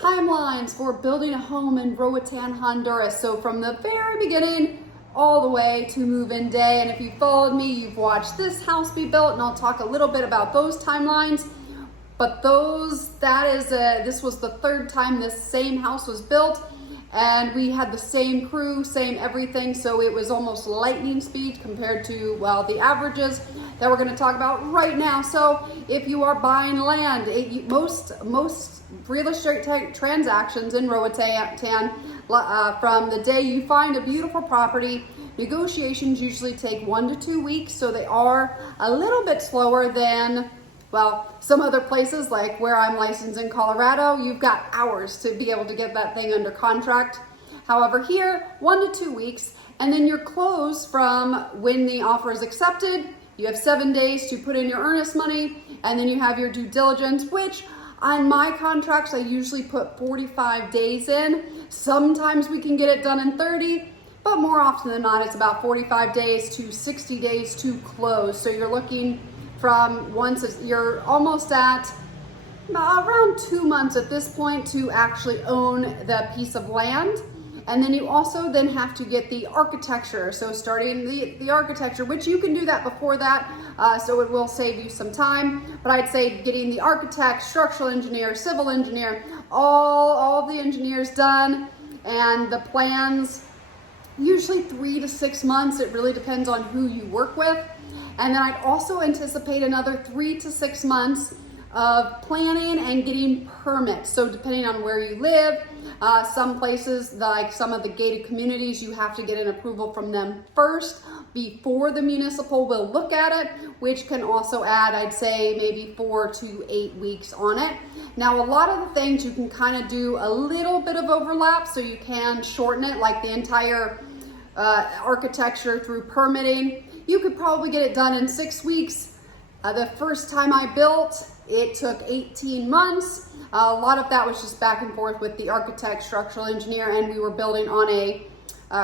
timelines for building a home in Roatan, Honduras. So from the very beginning all the way to move-in day. And if you followed me, you've watched this house be built, and I'll talk a little bit about those timelines. But this was the third time this same house was built, and we had the same crew, same everything. So it was almost lightning speed compared to, well, the averages that we're going to talk about right now. So if you are buying land, most real estate transactions in Roatan, from the day you find a beautiful property, negotiations usually take 1 to 2 weeks. So they are a little bit slower than, well, some other places like where I'm licensed in Colorado. You've got hours to be able to get that thing under contract. However, here, 1 to 2 weeks, and then you're closed from when the offer is accepted. You have 7 days to put in your earnest money, and then you have your due diligence, which on my contracts, I usually put 45 days in. Sometimes we can get it done in 30, but more often than not, it's about 45 days to 60 days to close. So you're looking from you're almost at around 2 months at this point to actually own the piece of land. And then you also then have to get the architecture. So starting the architecture, which you can do that before that, so it will save you some time. But I'd say getting the architect, structural engineer, civil engineer, all the engineers done, and the plans, usually 3 to 6 months. It really depends on who you work with. And then I'd also anticipate another 3 to 6 months of planning and getting permits. So depending on where you live, some places, like some of the gated communities, you have to get an approval from them first before the municipal will look at it, which can also add, I'd say, maybe 4 to 8 weeks on it. Now, a lot of the things you can kind of do a little bit of overlap, so you can shorten it, like the entire architecture through permitting. You could probably get it done in 6 weeks. The first time I built, it took 18 months. A lot of that was just back and forth with the architect, structural engineer, and we were building on a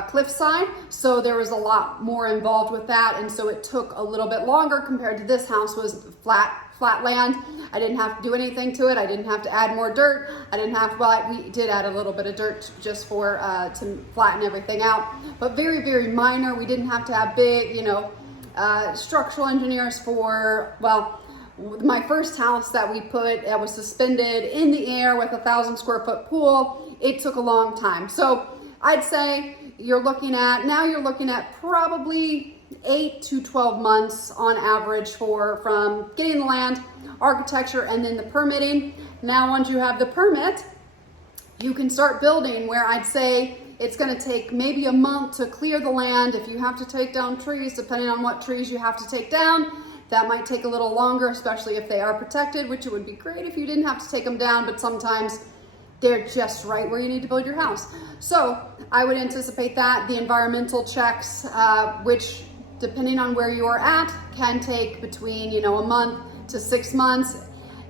cliffside. So there was a lot more involved with that. And so it took a little bit longer compared to this house was flat land. I didn't have to do anything to it. I didn't have to add more dirt. Well, we did add a little bit of dirt just for, to flatten everything out, but very, very minor. We didn't have to have big, structural engineers for, well, my first house that we put, it was suspended in the air with a 1,000 square foot pool. It took a long time. So I'd say you're looking at probably 8 to 12 months on average from getting the land, architecture, and then the permitting. Now, once you have the permit, you can start building, where I'd say it's going to take maybe a month to clear the land. If you have to take down trees, depending on what trees you have to take down, that might take a little longer, especially if they are protected, which it would be great if you didn't have to take them down, but sometimes they're just right where you need to build your house. So I would anticipate that. The environmental checks, which depending on where you are at, can take between a month to 6 months.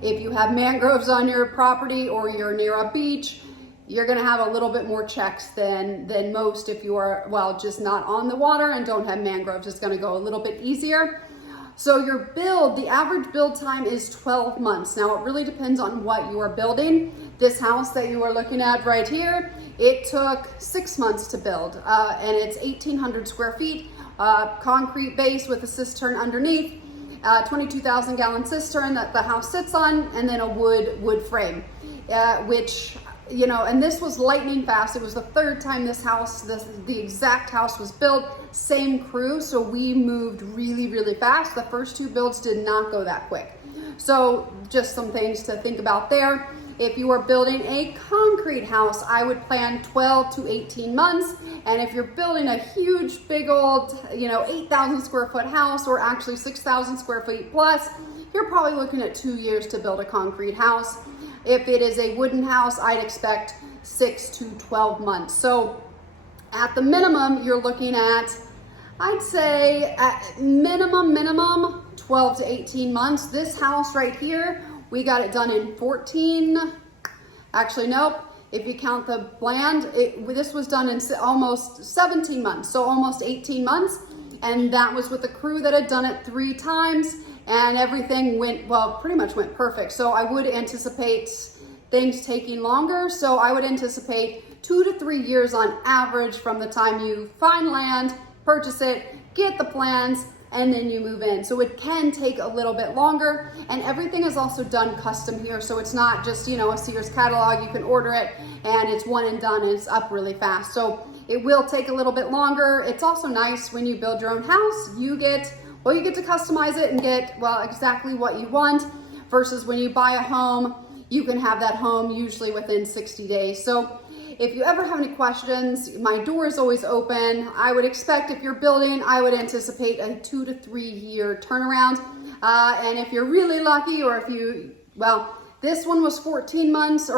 If you have mangroves on your property or you're near a beach, you're going to have a little bit more checks than most. If you are, well, just not on the water and don't have mangroves, it's going to go a little bit easier. So the average build time is 12 months. Now, it really depends on what you are building. This house that you are looking at right here, it took 6 months to build, and it's 1,800 square feet, concrete base with a cistern underneath, 22,000 gallon cistern that the house sits on, and then a wood frame, which, and this was lightning fast. It was the third time the exact house was built, same crew. So we moved really, really fast. The first 2 builds did not go that quick. So just some things to think about there. If you are building a concrete house, I would plan 12 to 18 months. And if you're building a huge, big old, 8,000 square foot house, or actually 6,000 square feet plus, you're probably looking at 2 years to build a concrete house. If it is a wooden house, I'd expect 6 to 12 months. So at the minimum, you're looking at, I'd say at minimum 12 to 18 months. This house right here, we got it done in 14. Actually, nope. If you count the land, this was done in almost 17 months. So almost 18 months. And that was with a crew that had done it 3 times. And everything pretty much went perfect. So I would anticipate things taking longer. So I would anticipate 2 to 3 years on average from the time you find land, purchase it, get the plans, and then you move in. So it can take a little bit longer, and everything is also done custom here. So it's not just, you know, a Sears catalog. You can order it and it's one and done and it's up really fast. So it will take a little bit longer. It's also nice when you build your own house, you get to customize it and get, well, exactly what you want, versus when you buy a home, you can have that home usually within 60 days. So if you ever have any questions, my door is always open. I would expect if you're building, I would anticipate a 2 to 3 year turnaround. And if you're really lucky, or if you, well, this one was 14 months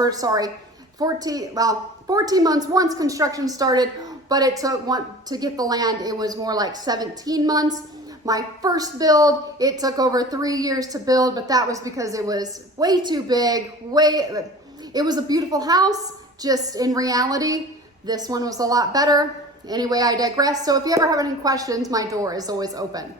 once construction started, but it took to get the land, it was more like 17 months. My first build, it took over 3 years to build, but that was because it was way too big, it was a beautiful house. Just in reality, this one was a lot better. Anyway, I digress. So if you ever have any questions, my door is always open.